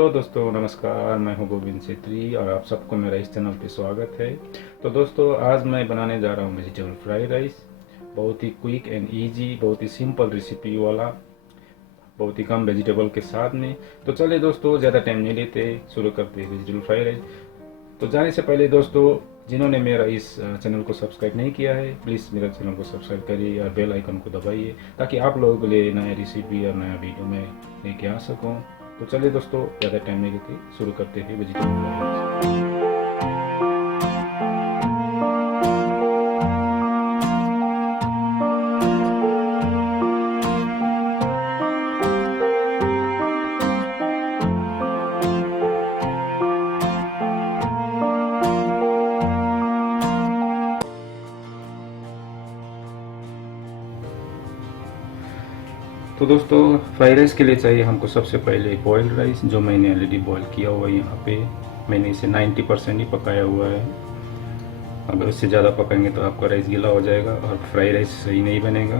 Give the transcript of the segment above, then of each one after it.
Hello दोस्तों, नमस्कार। मैं हूं गोविंद छेत्री और आप सबको मेरा इस चैनल पे स्वागत है। तो दोस्तों, आज मैं बनाने जा रहा हूं वेजिटेबल फ्राइड राइस। बहुत ही क्विक एंड इजी, बहुत ही सिंपल रेसिपी वाला, बहुत ही कम वेजिटेबल के साथ में। तो चलिए दोस्तों, ज़्यादा टाइम नहीं लेते, शुरू करते हैं वेजिटेबल फ्राइड राइस। तो जाने से पहले दोस्तों, जिन्होंने मेरा इस चैनल को सब्सक्राइब नहीं किया है, प्लीज़ मेरा चैनल को सब्सक्राइब करिए और बेल आइकन को दबाइए, ताकि आप लोगों के लिए नया रेसिपी और नया वीडियो में लेके आ सकूं। तो चलिए दोस्तों, ज़्यादा टाइम नहीं लेते, शुरू करते हैं वेजिटेबल फ्राइड राइस। तो दोस्तों, फ्राइड राइस के लिए चाहिए हमको सबसे पहले बॉइल्ड राइस, जो मैंने ऑलरेडी बॉईल किया हुआ है। यहाँ पे मैंने इसे 90% ही पकाया हुआ है। अगर उससे ज़्यादा पकाएंगे तो आपका राइस गीला हो जाएगा और फ्राइड राइस सही नहीं बनेगा।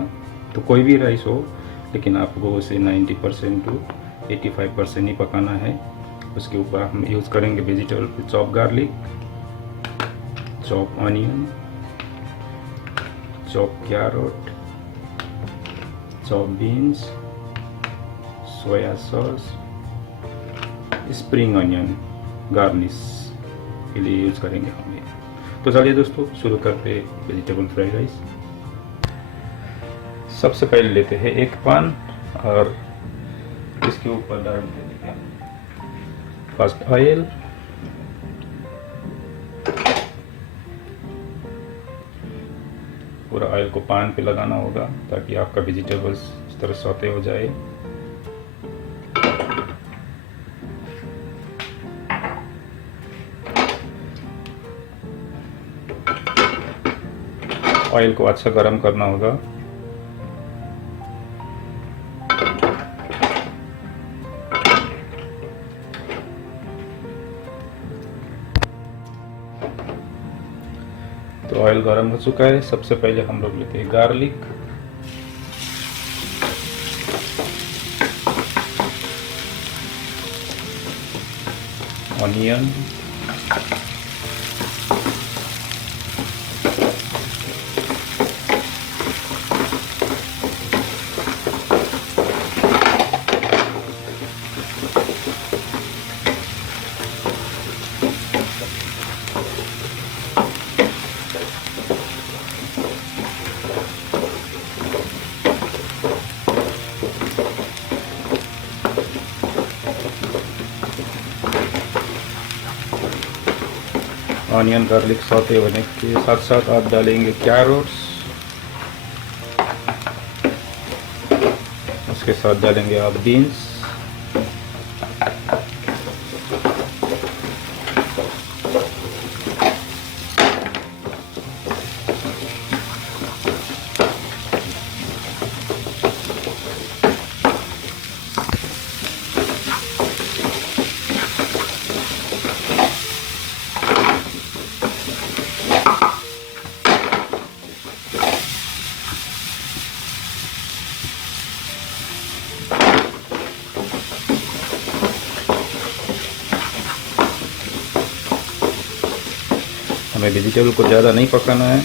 तो कोई भी राइस हो, लेकिन आपको उसे 90% टू 85% ही पकाना है। उसके ऊपर हम यूज़ करेंगे vegetable, chop garlic, chop onion, chop carrot, chop beans, soya sauce, spring onion garnish के लिए यूज करेंगे हम ये। तो चलिए दोस्तों, शुरू करते हैं वेजिटेबल फ्राइड राइस। सबसे पहले लेते हैं एक पैन और इसके ऊपर डाल देते हैं फर्स्ट ऑयल, पूरा ऑयल को पैन पे लगाना होगा ताकि आपका वेजिटेबल्स इस तरह सौते हो जाए। ऑयल को अच्छा गरम करना होगा। तो ऑयल गरम हो चुका है। सबसे पहले हम लोग लेते हैं garlic, onion, onion garlic saute होने के साथ साथ आप डालेंगे कैरेट्स, उसके साथ डालेंगे आप बीन्स, हमें वेजिटेबल को ज़्यादा नहीं पकाना है।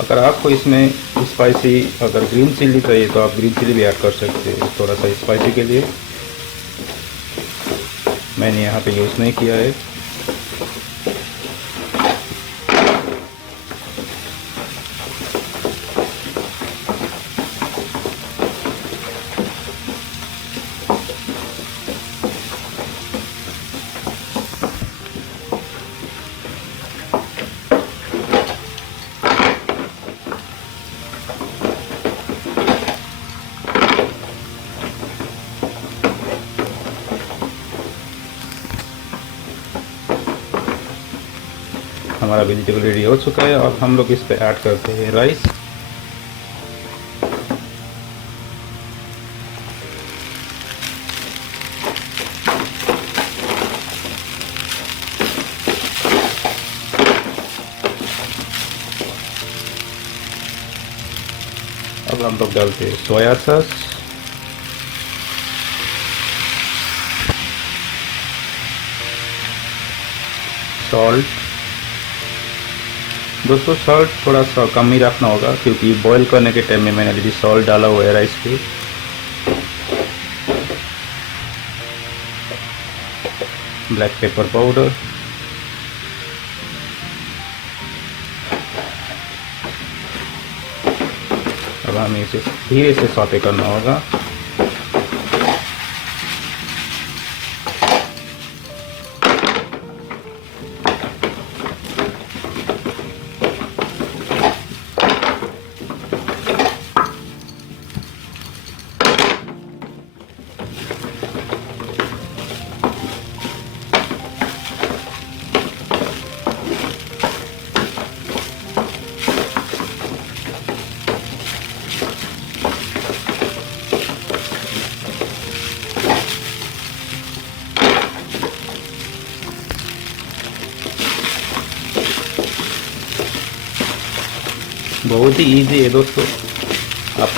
अगर आपको इसमें स्पाइसी, अगर ग्रीन चिल्ली चाहिए तो आप ग्रीन चिल्ली भी ऐड कर सकते हैं थोड़ा सा स्पाइसी के लिए। मैंने यहाँ पे यूज़ नहीं किया है। हमारा वेजिटेबल रेडी हो चुका है और हम लोग इस पे ऐड करते हैं राइस। अब हम लोग डालते हैं सोया सॉस, सॉल्ट। दोस्तों सॉल्ट थोड़ा सा कम ही रखना होगा क्योंकि बॉईल करने के टाइम में मैंने ऑलरेडी सॉल्ट डाला हुआ है राइस पे। ब्लैक पेपर पाउडर, अब हमें इसे धीरे से सौते करना होगा। बहुत ही इजी है दोस्तों, आप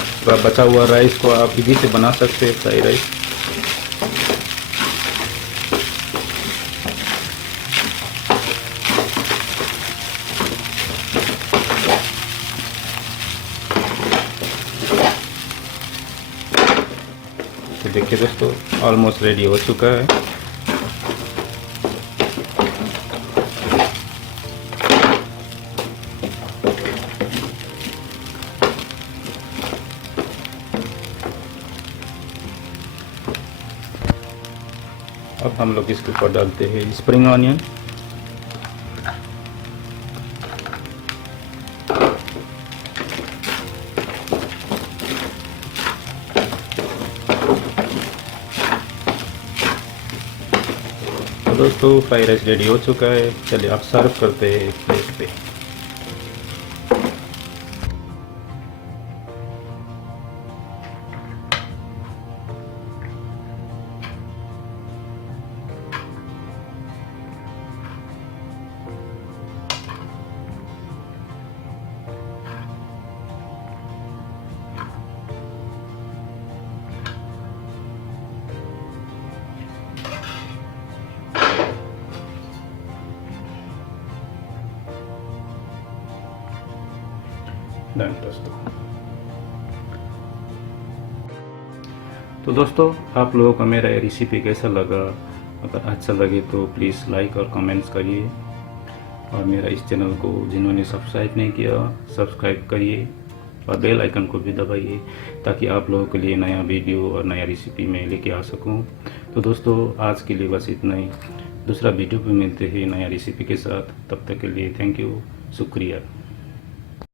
बचा हुआ राइस को आप इजी से बना सकते हैं फ्राई राइस। तो देखिए दोस्तों ऑलमोस्ट रेडी हो चुका है। अब हम लोग इसके ऊपर डालते हैं स्प्रिंग ऑनियन, तो दोस्तों फ्राई राइस रेडी हो चुका है। चलिए आप सर्व करते हैं प्लेट पे। डन दोस्तों। तो दोस्तों आप लोगों को मेरा ये रेसिपी कैसा लगा? अगर अच्छा लगे तो प्लीज़ लाइक और कमेंट्स करिए, और मेरा इस चैनल को जिन्होंने सब्सक्राइब नहीं किया सब्सक्राइब करिए और बेल आइकन को भी दबाइए ताकि आप लोगों के लिए नया वीडियो और नया रेसिपी मैं लेके आ सकूं। तो दोस्तों आज के लिए बस इतना ही, दूसरा वीडियो पे मिलते हैं नया रेसिपी के साथ। तब तक के लिए थैंक यू, शुक्रिया।